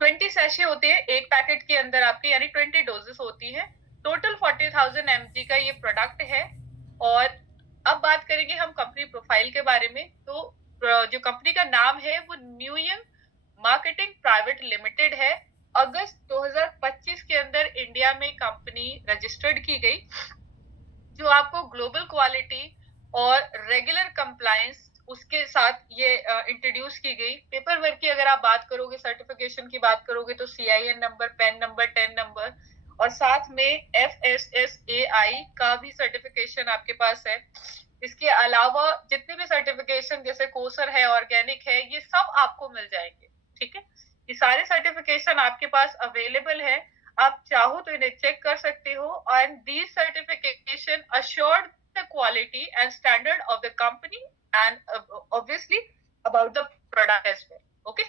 20 sachet होते हैं एक पैकेट के अंदर आपके, यानी 20 डोजेस होती है। टोटल 40,000 mg का ये प्रोडक्ट है। और अब बात करेंगे हम कंपनी प्रोफाइल के बारे में। तो जो कंपनी का नाम है वो न्यूयंग मार्केटिंग प्राइवेट लिमिटेड है। अगस्त 2025 के अंदर इंडिया में कंपनी रजिस्टर्ड की गई, जो आपको ग्लोबल क्वालिटी और रेगुलर कंप्लायंस उसके साथ ये इंट्रोड्यूस की गई। पेपर वर्क की अगर आप बात करोगे, सर्टिफिकेशन की बात करोगे, तो CIN number, PAN number, 10 number, और साथ में FSSAI का भी सर्टिफिकेशन आपके पास है। इसके अलावा जितने भी सर्टिफिकेशन जैसे कोसर है, ऑर्गेनिक है, ये सब आपको मिल जाएंगे। ठीक है, ये सारे सर्टिफिकेशन आपके पास अवेलेबल है, आप चाहो तो इन्हें चेक कर सकते हो। And these certification assured the quality and standard of the company and obviously about the product as well. Okay,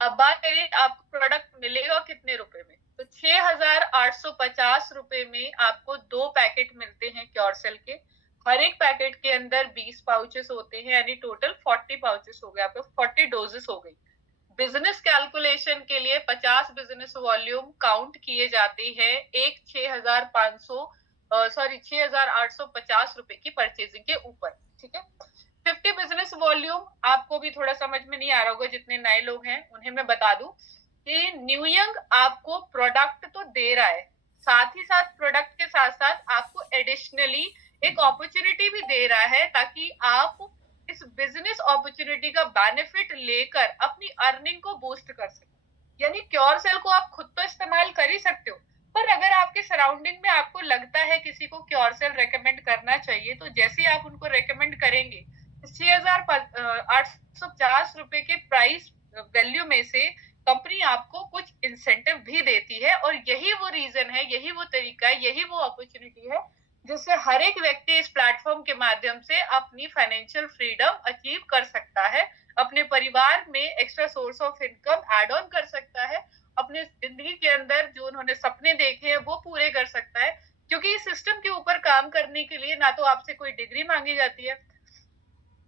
अब बात करें आपको प्रोडक्ट मिलेगा कितने रुपए में। तो 6,850 रुपए में आपको 2 पैकेट मिलते हैं क्योरसेल के। हर एक पैकेट के अंदर 20 पाउचेस होते हैं, यानी टोटल 40 पाउचेस हो गए, आपको 40 डोजेस हो गई। बिजनेस कैलकुलेशन के लिए 50 बिजनेस वॉल्यूम काउंट किए जाते हैं एक 6,850 रुपए की परचेजिंग के ऊपर। ठीक है, 50 बिजनेस वॉल्यूम आपको भी थोड़ा समझ में नहीं आ रहा होगा, जितने नए लोग हैं उन्हें मैं बता दूं कि न्यूयंग आपको प्रोडक्ट तो दे रहा है, साथ ही साथ प्रोडक्ट के साथ साथ आपको एडिशनली एक अपॉर्चुनिटी भी दे रहा है, ताकि आप इस बिजनेस अपॉर्चुनिटी का बेनिफिट लेकर अपनी अर्निंग को बूस्ट कर सके। यानी क्योरसेल को आप खुद तो इस्तेमाल कर ही सकते हो, पर अगर आपके सराउंडिंग में आपको लगता है किसी को क्योरसेल रेकमेंड करना चाहिए, तो जैसे ही आप उनको रेकमेंड करेंगे, 6,850 रुपए के प्राइस वैल्यू में से कंपनी आपको कुछ इंसेंटिव भी देती है। और यही वो रीजन है, यही वो तरीका है, यही वो अपॉर्चुनिटी है जिससे हर एक व्यक्ति इस प्लेटफॉर्म के माध्यम से अपनी फाइनेंशियल फ्रीडम अचीव कर सकता है, अपने परिवार में extra source of income add on कर सकता है, अपने जिंदगी के अंदर जो उन्होंने सपने देखे हैं वो पूरे कर सकता है। क्योंकि इस सिस्टम के ऊपर काम करने के लिए ना तो आपसे कोई डिग्री मांगी जाती है,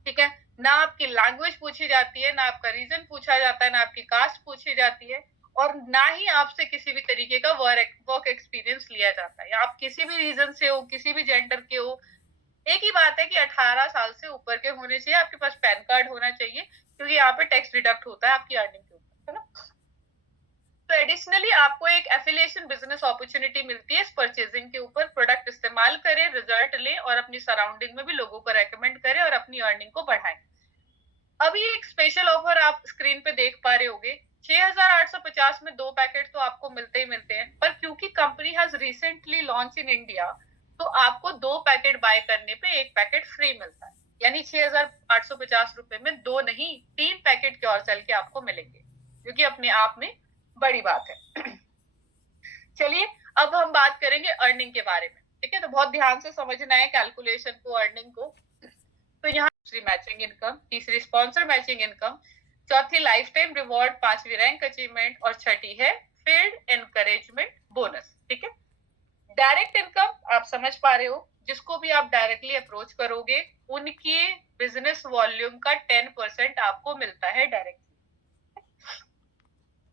ठीक है, ना आपकी लैंग्वेज पूछी जाती है, ना आपका रीजन पूछा जाता है, ना आपकी कास्ट पूछी जाती है, और ना ही आपसे किसी भी तरीके का वर्क एक्सपीरियंस लिया जाता है। आप किसी भी रीजन से हो, किसी भी जेंडर के हो, एक ही बात है कि 18 साल से ऊपर के होने चाहिए, आपके पास पैन कार्ड होना चाहिए, क्योंकि यहाँ पे टैक्स डिडक्ट होता है आपकी अर्निंग के ऊपर, है ना। तो एडिशनली आपको एक एफिलिएशन बिजनेस अपॉर्चुनिटी मिलती है इस परचेजिंग के ऊपर। प्रोडक्ट इस्तेमाल करें, रिजल्ट लें, और अपनी सराउंडिंग में भी लोगों को रेकमेंड करें और अपनी अर्निंग को बढ़ाएं। अभी एक स्पेशल ऑफर आप स्क्रीन पे देख पा रहे होगे, 6,850 में 2 पैकेट तो आपको मिलते ही मिलते हैं, पर क्योंकि company has recently launch in India, तो आपको 2 पैकेट बाय करने पे 1 पैकेट फ्री मिलता है। यानी 6,850 रुपए में 2 नहीं 3 पैकेट क्योरसेल के आपको मिलेंगे, जो कि अपने आप में बड़ी बात है। चलिए, अब हम बात करेंगे अर्निंग के बारे में। ठीक है, तो बहुत ध्यान से समझना है कैलकुलेशन को, अर्निंग को। तो यहाँ दूसरी मैचिंग इनकम, तीसरी स्पॉन्सर मैचिंग इनकम, चौथी लाइफ टाइम रिवॉर्ड, पांचवी रैंक अचीवमेंट, और छठी है फील्ड एनकरेजमेंट बोनस। ठीक है, डायरेक्ट इनकम आप समझ पा रहे हो, जिसको भी आप डायरेक्टली अप्रोच करोगे उनकी बिजनेस वॉल्यूम का 10% आपको मिलता है डायरेक्टली।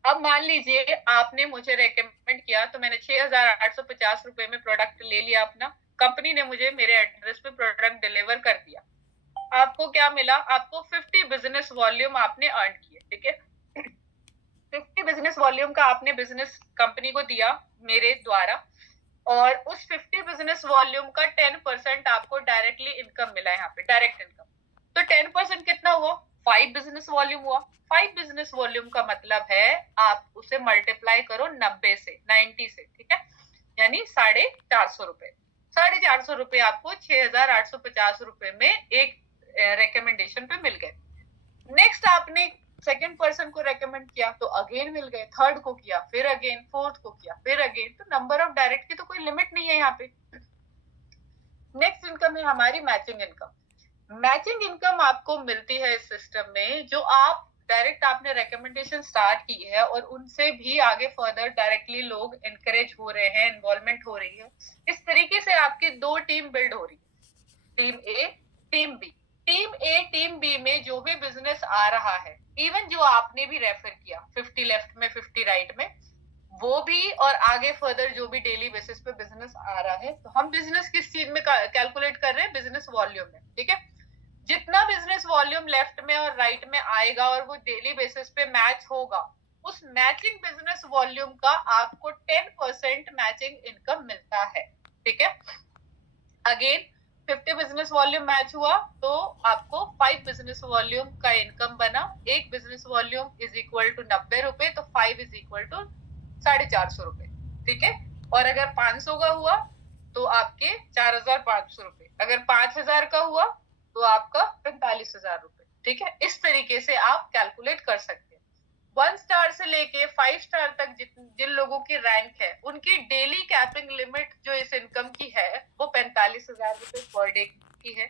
अब मान लीजिए आपने मुझे रेकमेंड किया, तो मैंने 6,850 रुपए में प्रोडक्ट ले लिया अपना, कंपनी ने मुझे मेरे एड्रेस पे प्रोडक्ट डिलीवर कर दिया। आपको क्या मिला, आपको 50 बिजनेस वॉल्यूम आपने अर्न किए। ठीक है, 50 बिजनेस वॉल्यूम का आपने बिजनेस कंपनी को दिया मेरे द्वारा, और उस 50 बिजनेस वॉल्यूम का 10% आपको डायरेक्टली इनकम मिला है यहाँ पे, डायरेक्ट इनकम। तो 10% कितना हुआ, 5 बिजनेस वॉल्यूम हुआ। 5 बिजनेस वॉल्यूम का मतलब है आप उसे मल्टीप्लाई करो 90 से, 90 से, ठीक है, यानी 450 रुपए। 450 रुपए आपको 6,850 रुपए में एक रिकमेंडेशन पे मिल गए। नेक्स्ट आपने सेकंड पर्सन को रेकमेंड किया तो अगेन मिल गए, थर्ड को किया फिर अगेन, फोर्थ को किया फिर अगेन। तो नंबर ऑफ डायरेक्ट की तो कोई लिमिट नहीं है यहाँ पे। नेक्स्ट इनकम है हमारी मैचिंग इनकम। मैचिंग इनकम आपको मिलती है इस सिस्टम में, जो आप डायरेक्ट आपने रेकमेंडेशन स्टार्ट की है और उनसे भी आगे फर्दर डायरेक्टली लोग एनकरेज हो रहे हैं, इन्वॉल्वमेंट हो रही है। इस तरीके से आपकी 2 टीम बिल्ड हो रही है, टीम ए, टीम बी। टीम ए टीम बी में जो भी बिजनेस आ रहा है, इवन जो आपने भी रेफर किया 50 लेफ्ट में 50 राइट में, वो भी, और आगे फर्दर जो भी डेली बेसिस पे बिजनेस आ रहा है, तो हम बिजनेस किस चीज में कैलकुलेट कर रहे हैं? बिजनेस वॉल्यूम में, ठीक है। जितना बिजनेस वॉल्यूम लेफ्ट में और राइट में आएगा और वो डेली बेसिस पे मैच होगा, उस मैचिंग बिजनेस वॉल्यूम का आपको 10% मैचिंग इनकम मिलता है, ठीक है। अगेन 50 बिजनेस वॉल्यूम मैच हुआ तो आपको 5 बिजनेस वॉल्यूम का इनकम बना। एक business volume is equal to 90 रुपए, तो 5 इज इक्वल टू 450 रुपए, ठीक है। और अगर 500 का हुआ तो आपके 4500 रुपए, अगर 5000 का हुआ तो आपका 45,000 रुपए, ठीक है। इस तरीके से आप कैलकुलेट कर सकते हैं। 1 स्टार से लेके 5 स्टार तक जिन लोगों की रैंक है, उनकी डेली कैपिंग लिमिट जो इस इनकम की है वो 45,000 रुपए पर डे की है।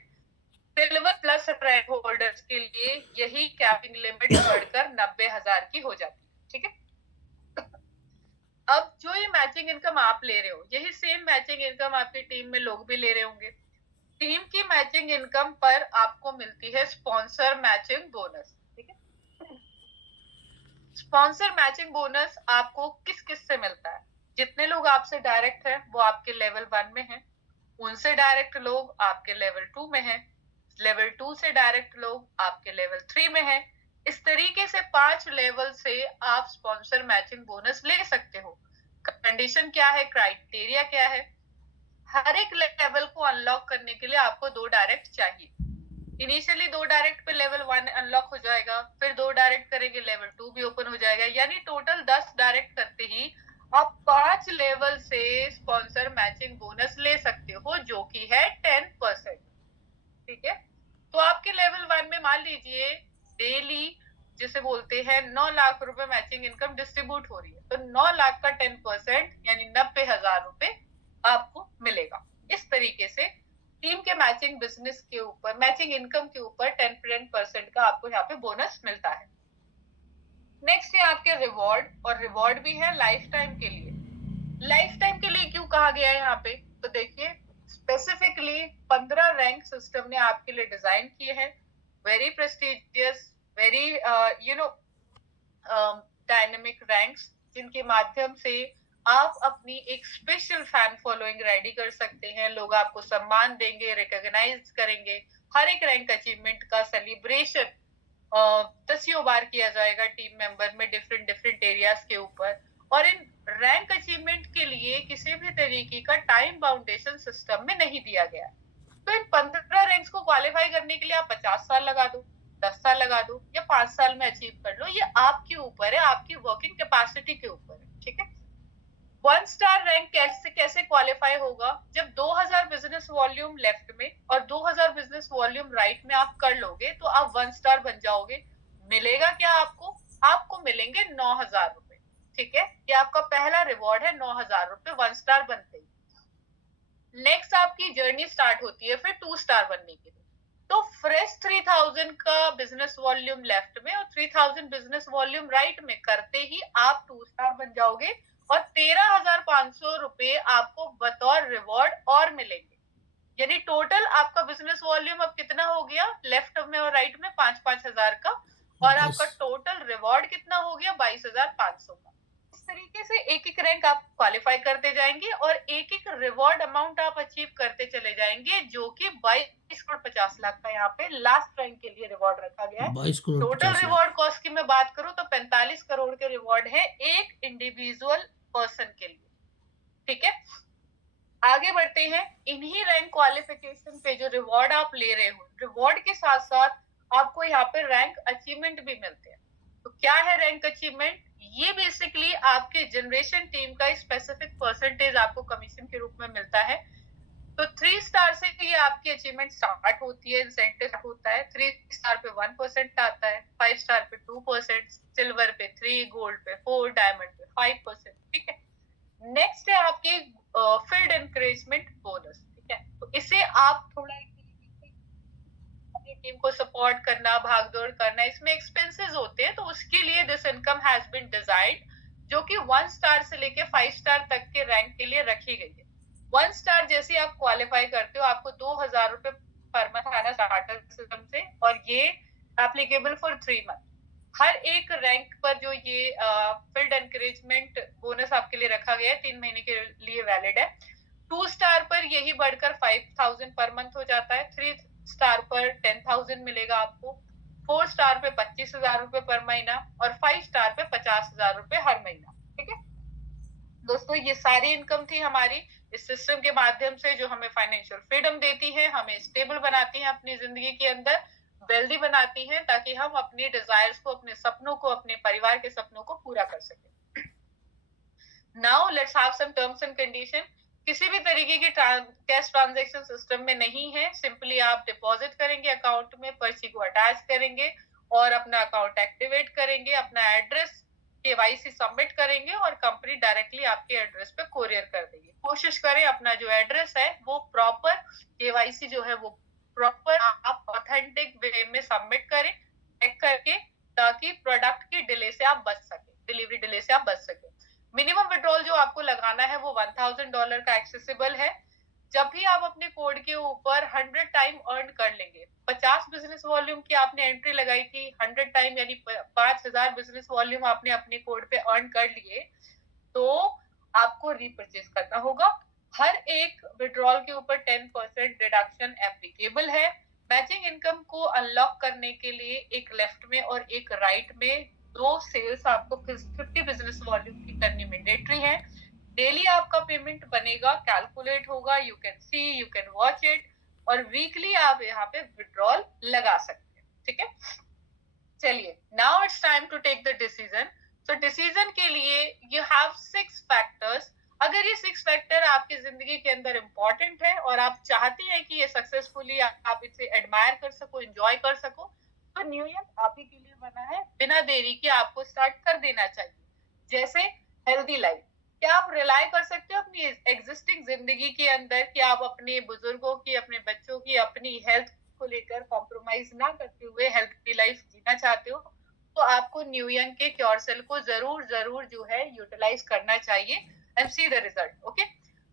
सिल्वर प्लस रैंक होल्डर्स के लिए यही कैपिंग लिमिट बढ़कर 90,000 की हो जाती है, ठीक है। अब जो ये मैचिंग इनकम आप ले रहे हो, यही सेम मैचिंग इनकम आपकी टीम में लोग भी ले रहे होंगे। टीम की मैचिंग इनकम पर आपको मिलती है स्पॉन्सर मैचिंग बोनस, ठीक है। स्पॉन्सर मैचिंग बोनस आपको किस किस से मिलता है? जितने लोग आपसे डायरेक्ट हैं वो आपके लेवल 1 में हैं, उनसे डायरेक्ट लोग आपके लेवल 2 में हैं, लेवल 2 से डायरेक्ट लोग आपके लेवल 3 में हैं। इस तरीके से 5 लेवल से आप स्पॉन्सर मैचिंग बोनस ले सकते हो। कंडीशन क्या है, क्राइटेरिया क्या है? हर एक लेवल को अनलॉक करने के लिए आपको 2 डायरेक्ट चाहिए। इनिशियली 2 डायरेक्ट पे लेवल 1 अनलॉक हो जाएगा, फिर 2 डायरेक्ट करेंगे लेवल 2 भी ओपन हो जाएगा, यानी टोटल 10 डायरेक्ट करते ही आप 5 लेवल से स्पॉन्सर मैचिंग बोनस ले सकते हो, जो कि है 10%, ठीक है। तो आपके लेवल 1 में मान लीजिए डेली जिसे बोलते हैं 9 लाख रुपए मैचिंग इनकम डिस्ट्रीब्यूट हो रही है, तो 9 लाख का 10% यानी 90,000 रुपए आपको मिलेगा। इस तरीके से टीम के मैचिंग बिजनेस के ऊपर, मैचिंग इनकम के ऊपर 10% का आपको यहाँ पे बोनस मिलता है। नेक्स्ट है आपके रिवॉर्ड, और रिवॉर्ड भी है लाइफ टाइम के लिए। लाइफ टाइम के लिए क्यों कहा गया है यहाँ पे? तो देखिए स्पेसिफिकली 15 रैंक सिस्टम ने आपके लिए डिजाइन किए हैं, very prestigious, very dynamic ranks, जिनके माध्यम से आप अपनी एक स्पेशल फैन फॉलोइंग रेडी कर सकते हैं। लोग आपको सम्मान देंगे, रिकॉग्नाइज करेंगे। हर एक रैंक अचीवमेंट का सेलिब्रेशन 10 बार किया जाएगा टीम मेंबर में, डिफरेंट डिफरेंट एरियाज के ऊपर। और इन रैंक अचीवमेंट के लिए किसी भी तरीके का टाइम बाउंडेशन सिस्टम में नहीं दिया गया। तो इन 15 रैंक्स को क्वालिफाई करने के लिए आप 50 साल लगा दो, 10 साल लगा दो, या 5 साल में अचीव कर लो, ये आपके ऊपर है, आपकी वर्किंग कैपेसिटी के ऊपर है, ठीक है। 1 स्टार रैंक कैसे क्वालिफाई होगा? जब 2000 बिजनेस वॉल्यूम लेफ्ट में और 2000 बिजनेस वॉल्यूम राइट में आप कर लोगे तो आप 1 स्टार बन जाओगे। मिलेगा क्या आपको? आपको मिलेंगे 9,000 रुपए, ठीक है। ये आपका पहला रिवॉर्ड है, 9,000 रुपए 1 स्टार बनते ही। नेक्स्ट आपकी जर्नी स्टार्ट होती है फिर 2 स्टार बनने के लिए। तो फ्रेश 3000 का बिजनेस वॉल्यूम लेफ्ट में और 3000 बिजनेस वॉल्यूम राइट में करते ही आप 2 स्टार बन जाओगे, और 13,500 रुपए आपको बतौर रिवॉर्ड और मिलेंगे। यानी टोटल आपका बिजनेस वॉल्यूम अब कितना हो गया? लेफ्ट में और राइट में 5-5 हजार का, और आपका टोटल रिवॉर्ड कितना हो गया? 22,500 का। इस तरीके से एक एक रैंक आप क्वालिफाई करते जाएंगे और एक एक रिवॉर्ड अमाउंट आप अचीव करते चले जाएंगे, जो कि 22 करोड़ 50 लाख का यहाँ पे लास्ट रैंक के लिए रिवॉर्ड रखा गया है। 22 करोड़ टोटल रिवॉर्ड कॉस्ट की मैं बात करूं तो 45 करोड़ के रिवॉर्ड है एक इंडिविजुअल पर्सन के लिए, ठीक है। आगे बढ़ते हैं। इन्हीं रैंक क्वालिफिकेशन पे जो रिवॉर्ड आप ले रहे हो, रिवॉर्ड के साथ साथ आपको यहाँ पे रैंक अचीवमेंट भी मिलते हैं। तो क्या है रैंक अचीवमेंट? ये बेसिकली आपके जनरेशन टीम का स्पेसिफिक परसेंटेज आपको कमीशन के रूप में मिलता है। तो 3 स्टार से ये आपकी अचीवमेंट स्टार्ट होती है, इंसेंटिव होता है। 3 स्टार पे 1% आता है, 5 स्टार पे 2%, सिल्वर पे 3, गोल्ड पे 4, डायमंड पे 5%, ठीक है। नेक्स्ट है आपके फील्ड एनकरेजमेंट बोनस, ठीक है। तो इसे आप थोड़ा अपनी टीम को सपोर्ट करना, भागदौड़ करना, इसमें एक्सपेंसेस होते हैं, तो उसके लिए this income has been designed, जो कि 1 स्टार से लेके 5 स्टार तक के रैंक के लिए रखी गई है। 1 स्टार जैसे आप क्वालिफाई करते हो, आपको 2,000 रुपए पर मंथ आना स्टार्टर सिस्टम से, और ये एप्लीकेबल फॉर 3 मंथ। हर एक रैंक पर जो ये फील्ड एनकरेजमेंट बोनस आपके लिए रखा गया है 3 महीने के लिए वैलिड है। 2 स्टार पर यही बढ़कर 5,000 पर मंथ हो जाता है, 3 स्टार पर 10,000 मिलेगा आपको, 4 स्टार पे 25,000 रुपए पर महीना, और 5 स्टार पे 50,000 रुपए हर महीना। ठीक है दोस्तों, ये सारी इनकम थी हमारी इस सिस्टम के माध्यम से, जो हमें फाइनेंशियल फ्रीडम देती है, हमें स्टेबल बनाती है अपनी जिंदगी के अंदर, वेल्दी बनाती है, ताकि हम अपने डिजायर्स को, अपने सपनों को, अपने परिवार के सपनों को पूरा कर सकें। Now let's have some terms and condition. किसी भी तरीके की कैश ट्रांजैक्शन सिस्टम में नहीं है, सिंपली आप डिपॉजिट करेंगे अकाउंट में, पर्ची को अटैच करेंगे और अपना अकाउंट एक्टिवेट करेंगे, अपना एड्रेस केवाईसी सबमिट करेंगे और कंपनी डायरेक्टली आपके एड्रेस पे कोरियर कर देगी। कोशिश करें अपना जो एड्रेस है वो प्रॉपर, केवाईसी जो है वो प्रॉपर आप ऑथेंटिक वे में सबमिट करें, चेक करके, ताकि प्रोडक्ट की डिले से आप बच सके, डिलीवरी डिले से आप बच सके। मिनिमम विड्रॉल जो आपको लगाना है वो $1,000 का एक्सेसिबल है। जब भी आप अपने कोड के ऊपर 100 टाइम अर्न कर लेंगे, 50 बिजनेस वॉल्यूम की आपने एंट्री लगाई थी, 100 टाइम यानी 5,000 बिजनेस वॉल्यूम आपने अपने कोड पे अर्न कर लिए, तो आपको रीपरचेज करना होगा। हर एक विड्रॉल के ऊपर 10% डिडक्शन एप्लीकेबल है। मैचिंग इनकम को अनलॉक करने के लिए एक लेफ्ट में और एक राइट में 2 सेल्स आपको 50 बिजनेस वॉल्यूम की करनी मैंडेटरी है। डेली आपका पेमेंट बनेगा, कैलकुलेट होगा, you can see, you can watch it, और वीकली आप यहाँ पे विड्रॉल लगा सकते हैं। ठीक है, चलिए now it's time to take the decision. तो डिसीजन के लिए यू हैव 6 फैक्टर्स। अगर ये 6 फैक्टर आपकी जिंदगी के अंदर इंपॉर्टेंट है और आप चाहते हैं कि ये सक्सेसफुली आप इसे एडमायर कर सको, एंजॉय कर सको, तो न्यू ईयर आप ही के लिए बना है। बिना देरी के आपको स्टार्ट कर देना चाहिए। जैसे हेल्दी लाइफ, क्या आप रिलाई कर सकते हो अपनी एग्जिस्टिंग जिंदगी के अंदर कि आप अपने बुजुर्गों की, अपने बच्चों की, अपनी हेल्थ को लेकर कॉम्प्रोमाइज ना करते हुए हेल्थी लाइफ जीना चाहते हो, तो आपको न्यू यंग के क्योर सेल को जरूर जरूर जो है यूटिलाइज करना चाहिए and C the result. Okay,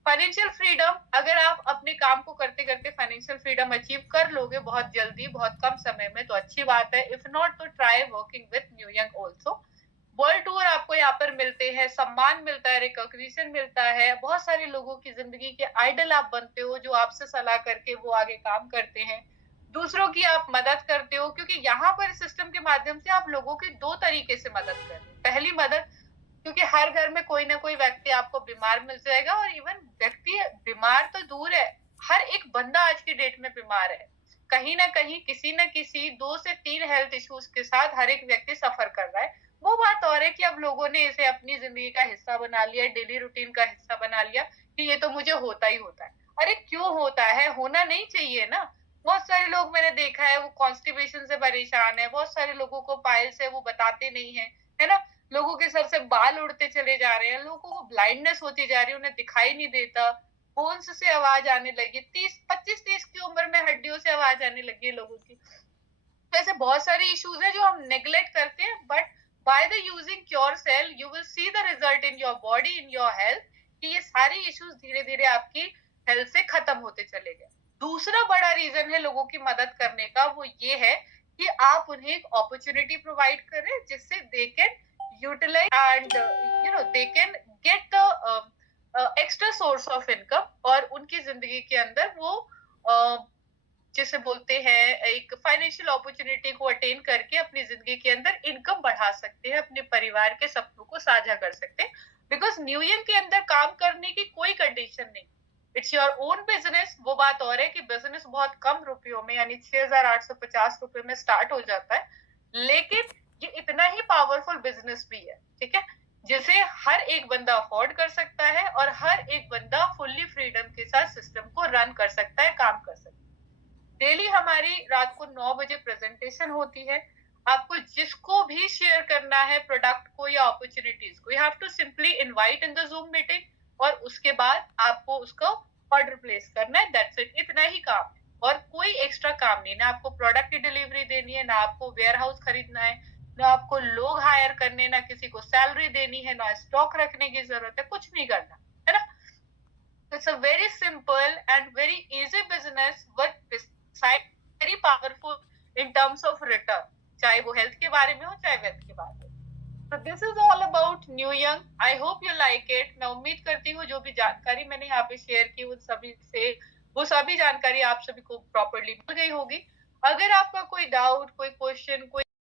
financial freedom, अगर आप अपने काम को करते करते फाइनेंशियल फ्रीडम अचीव कर लोगे बहुत जल्दी, बहुत कम समय में, तो अच्छी बात है। इफ नॉट तो try working with new young also. World tour आपको यहाँ पर मिलते हैं, सम्मान मिलता है, रिकॉग्निशन मिलता है, बहुत सारे लोगों की जिंदगी के आइडल आप बनते हो, जो आपसे सलाह करके वो आगे काम करते हैं, दूसरों की आप मदद करते हो, क्योंकि यहाँ पर सिस्टम के माध्यम से आप लोगों की 2 तरीके से मदद कर रहे हो। पहली मदद, क्योंकि हर घर में कोई ना कोई व्यक्ति आपको बीमार मिल जाएगा, और इवन व्यक्ति बीमार तो दूर है, हर एक बंदा आज की डेट में बीमार है, कहीं ना कहीं किसी न किसी 2 से 3 हेल्थ इश्यूज के साथ हर एक व्यक्ति सफर कर रहा है। वो बात और है कि अब लोगों ने इसे अपनी जिंदगी का हिस्सा बना लिया, डेली रूटीन का हिस्सा बना लिया, कि ये तो मुझे होता ही होता है। अरे क्यों होता है, होना नहीं चाहिए ना। बहुत सारे लोग मैंने देखा है वो कॉन्स्टिपेशन से परेशान है, बहुत सारे लोगों को पाइल्स है, वो बताते नहीं है, है ना। लोगों के सर से बाल उड़ते चले जा रहे हैं, लोगों को ब्लाइंडनेस होती जा रही है, उन्हें दिखाई नहीं देता, बोन्स से आवाज आने लगी, 25-30 की उम्र में हड्डियों से आवाज आने लगी है लोगों की। ऐसे बहुत सारे इश्यूज है जो हम नेग्लेक्ट करते हैं, but by the using cure sell you will see the result in your body, in your health, कि ये सारे इश्यूज धीरे धीरे आपकी हेल्थ से खत्म होते चले गए। दूसरा बड़ा रीजन है लोगों की मदद करने का, वो ये है कि आप उन्हें एक अपॉर्चुनिटी प्रोवाइड करें जिससे they can utilize and they can get the extra source of income, और उनकी जिंदगी के अंदर वो जिसे बोलते हैं एक फाइनेंशियल अपॉर्चुनिटी को अटेन करके अपनी जिंदगी के अंदर इनकम बढ़ा सकते हैं, अपने परिवार के सपनों को साझा कर सकते हैं। बिकॉज न्यू ईयर के अंदर काम करने की कोई कंडीशन नहीं, इट्स योर ओन बिजनेस। वो बात और है कि बिजनेस बहुत कम रुपयों में यानी 6,850 रुपए में स्टार्ट हो जाता है, लेकिन ये इतना ही पावरफुल बिजनेस भी है, ठीक है, जिसे हर एक बंदा अफोर्ड कर सकता है और हर एक बंदा फुल्ली फ्रीडम के साथ सिस्टम को रन कर सकता है, काम कर सकता है। डेली हमारी रात को 9 बजे प्रेजेंटेशन होती है। आपको जिसको भी शेयर करना है प्रोडक्ट को या अपॉर्चुनिटीज को, you have to simply invite in the Zoom meeting, और उसके बाद आपको उसको ऑर्डर प्लेस करना है, दैट्स इट, इतना ही काम है और कोई एक्स्ट्रा काम नहीं। ना आपको प्रोडक्ट की डिलीवरी देनी है, ना आपको वेयर हाउस खरीदना है, ना आपको लोग हायर करने, ना किसी को सैलरी देनी है, ना स्टॉक रखने की जरूरत है, कुछ नहीं करना है ना। It's a very simple and very easy business with very powerful in terms of return, चाहे वो हेल्थ के बारे में हो चाहे वेल्थ के बारे में। So this is all about New Young. I hope you like it. मैं उम्मीद करती हूँ जो भी जानकारी मैंने यहाँ पे शेयर की उन सभी से वो सभी जानकारी आप सभी को प्रॉपरली मिल गई होगी। अगर आपका कोई डाउट, कोई क्वेश्चन, कोई